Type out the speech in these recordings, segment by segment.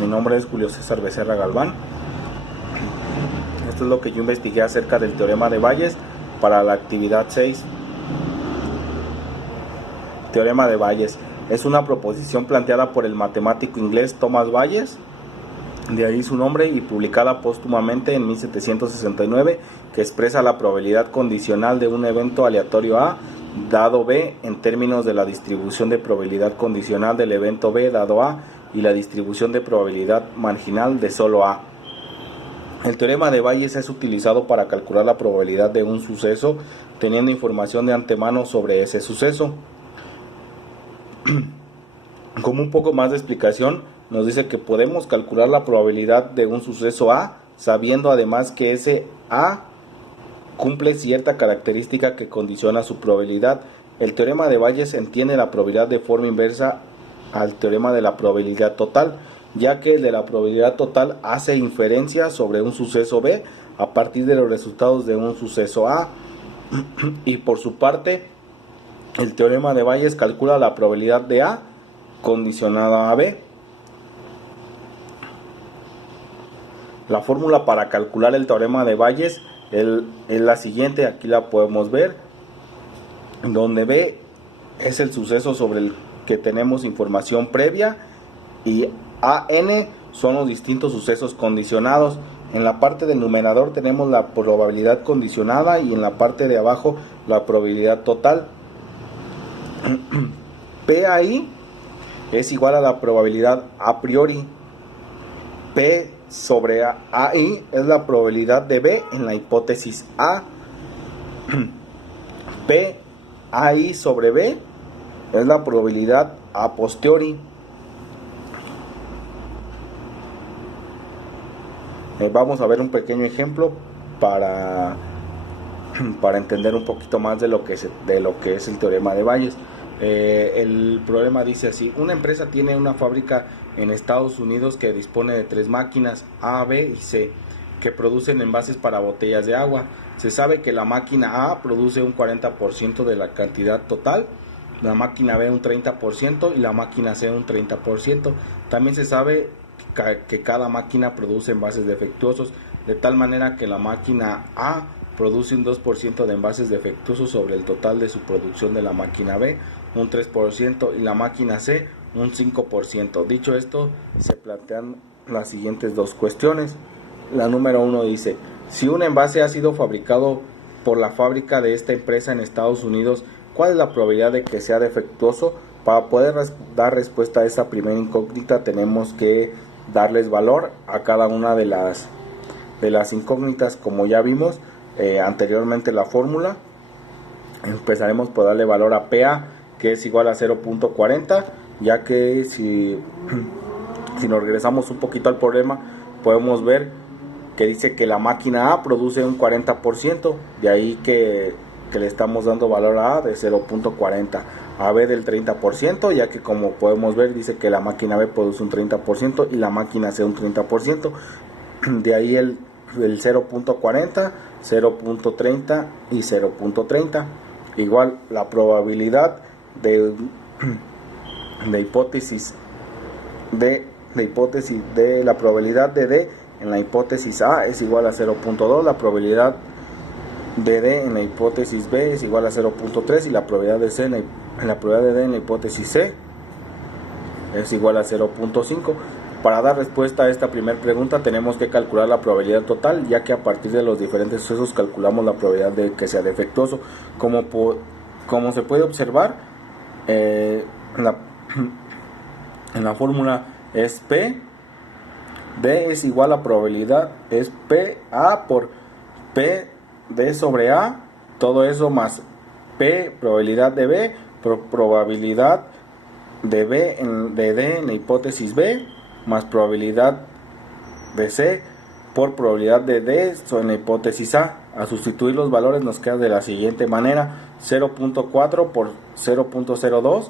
Mi nombre es Julio César Becerra Galván. Esto es lo que yo investigué acerca del teorema de Bayes para la actividad 6. Teorema de Bayes es una proposición planteada por el matemático inglés Thomas Bayes, de ahí su nombre, y publicada póstumamente en 1769, que expresa la probabilidad condicional de un evento aleatorio A dado B en términos de la distribución de probabilidad condicional del evento B dado A y la distribución de probabilidad marginal de solo A. El teorema de Bayes es utilizado para calcular la probabilidad de un suceso teniendo información de antemano sobre ese suceso. Como un poco más de explicación, nos dice que podemos calcular la probabilidad de un suceso A sabiendo además que ese A cumple cierta característica que condiciona su probabilidad. El teorema de Bayes entiende la probabilidad de forma inversa al teorema de la probabilidad total, ya que el de la probabilidad total hace inferencia sobre un suceso B a partir de los resultados de un suceso A, y por su parte el teorema de Bayes calcula la probabilidad de A condicionada a B. La fórmula para calcular el teorema de Bayes es la siguiente, aquí la podemos ver, donde B es el suceso sobre el que tenemos información previa y AN son los distintos sucesos condicionados. En la parte del numerador tenemos la probabilidad condicionada y en la parte de abajo la probabilidad total. PAI es igual a la probabilidad a priori. P sobre AI es la probabilidad de B en la hipótesis A. PAI sobre B es la probabilidad a posteriori. Vamos a ver un pequeño ejemplo para entender un poquito más de lo que es el teorema de Bayes. El problema dice así: una empresa tiene una fábrica en Estados Unidos que dispone de 3 máquinas A, B y C que producen envases para botellas de agua. Se sabe que la máquina A produce un 40% de la cantidad total, la máquina B un 30% y la máquina C un 30%. También se sabe que cada máquina produce envases defectuosos, de tal manera que la máquina A produce un 2% de envases defectuosos sobre el total de su producción de la máquina B, un 3%, y la máquina C un 5%. Dicho esto, se plantean las siguientes dos cuestiones. La número 1 dice: si un envase ha sido fabricado por la fábrica de esta empresa en Estados Unidos, ¿cuál es la probabilidad de que sea defectuoso? Para poder dar respuesta a esa primera incógnita, tenemos que darles valor a cada una de las incógnitas, como ya vimos anteriormente la fórmula. Empezaremos por darle valor a PA, que es igual a 0.40, ya que si nos regresamos un poquito al problema, podemos ver que dice que la máquina A produce un 40%, de ahí que le estamos dando valor a A de 0.40, a B del 30%, ya que como podemos ver dice que la máquina B produce un 30% y la máquina C un 30%, de ahí el 0.40, 0.30 y 0.30. Igual la probabilidad de hipótesis de la probabilidad de D en la hipótesis A es igual a 0.2, la probabilidad de D en la hipótesis B es igual a 0.3 y la probabilidad de C en la probabilidad de D en la hipótesis C es igual a 0.5. Para dar respuesta a esta primera pregunta tenemos que calcular la probabilidad total, ya que a partir de los diferentes sucesos calculamos la probabilidad de que sea defectuoso. Como se puede observar, en la fórmula es P, D es igual a probabilidad, es PA por P D sobre A, todo eso más P probabilidad de B por probabilidad de D en la hipótesis B, más probabilidad de C por probabilidad de D en la hipótesis A. A sustituir los valores nos queda de la siguiente manera: 0.4 por 0.02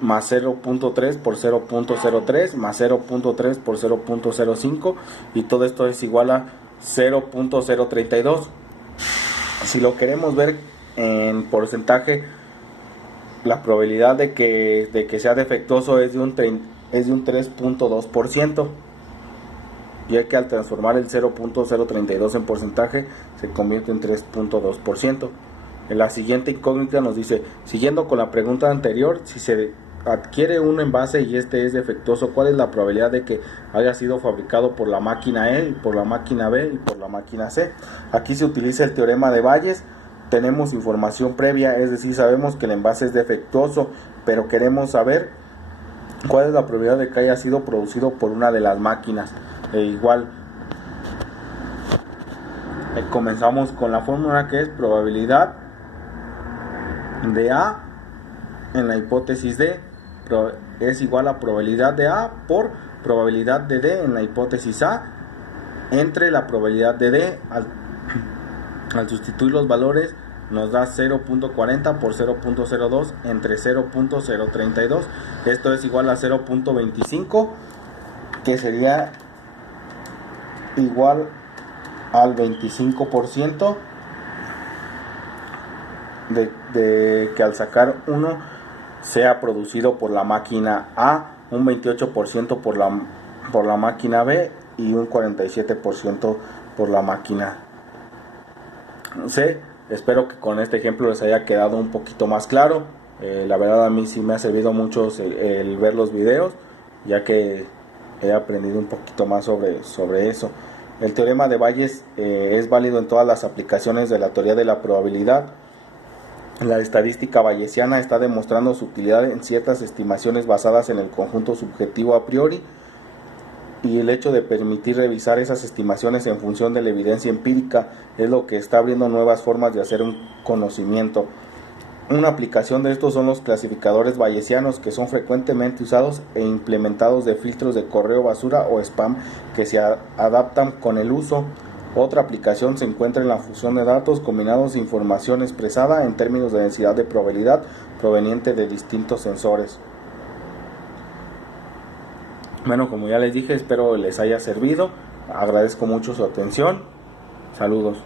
más 0.3 por 0.03 más 0.3 por 0.05, y todo esto es igual a 0.032. Si lo queremos ver en porcentaje, la probabilidad de que sea defectuoso es de un 3.2%. ya que al transformar el 0.032 en porcentaje se convierte en 3.2%. En la siguiente incógnita nos dice, siguiendo con la pregunta anterior, si se adquiere un envase y este es defectuoso, ¿cuál es la probabilidad de que haya sido fabricado por la máquina E, por la máquina B y por la máquina C? Aquí se utiliza el teorema de Bayes. Tenemos información previa, es decir, sabemos que el envase es defectuoso, pero queremos saber cuál es la probabilidad de que haya sido producido por una de las máquinas. Igual comenzamos con la fórmula, que es probabilidad de A en la hipótesis D es igual a probabilidad de A por probabilidad de D en la hipótesis A, entre la probabilidad de D. Al sustituir los valores nos da 0.40 por 0.02 entre 0.032. Esto es igual a 0.25, que sería igual al 25% de que al sacar 1 sea producido por la máquina A, un 28% por la máquina B y un 47% por la máquina C. Espero que con este ejemplo les haya quedado un poquito más claro. La verdad, a mí sí me ha servido mucho el ver los videos, ya que he aprendido un poquito más sobre eso. El teorema de Bayes es válido en todas las aplicaciones de la teoría de la probabilidad. La estadística bayesiana está demostrando su utilidad en ciertas estimaciones basadas en el conjunto subjetivo a priori, y el hecho de permitir revisar esas estimaciones en función de la evidencia empírica es lo que está abriendo nuevas formas de hacer un conocimiento. Una aplicación de estos son los clasificadores bayesianos, que son frecuentemente usados e implementados de filtros de correo basura o spam que se adaptan con el uso. Otra aplicación se encuentra en la fusión de datos combinados de información expresada en términos de densidad de probabilidad proveniente de distintos sensores. Bueno, como ya les dije, espero les haya servido. Agradezco mucho su atención. Saludos.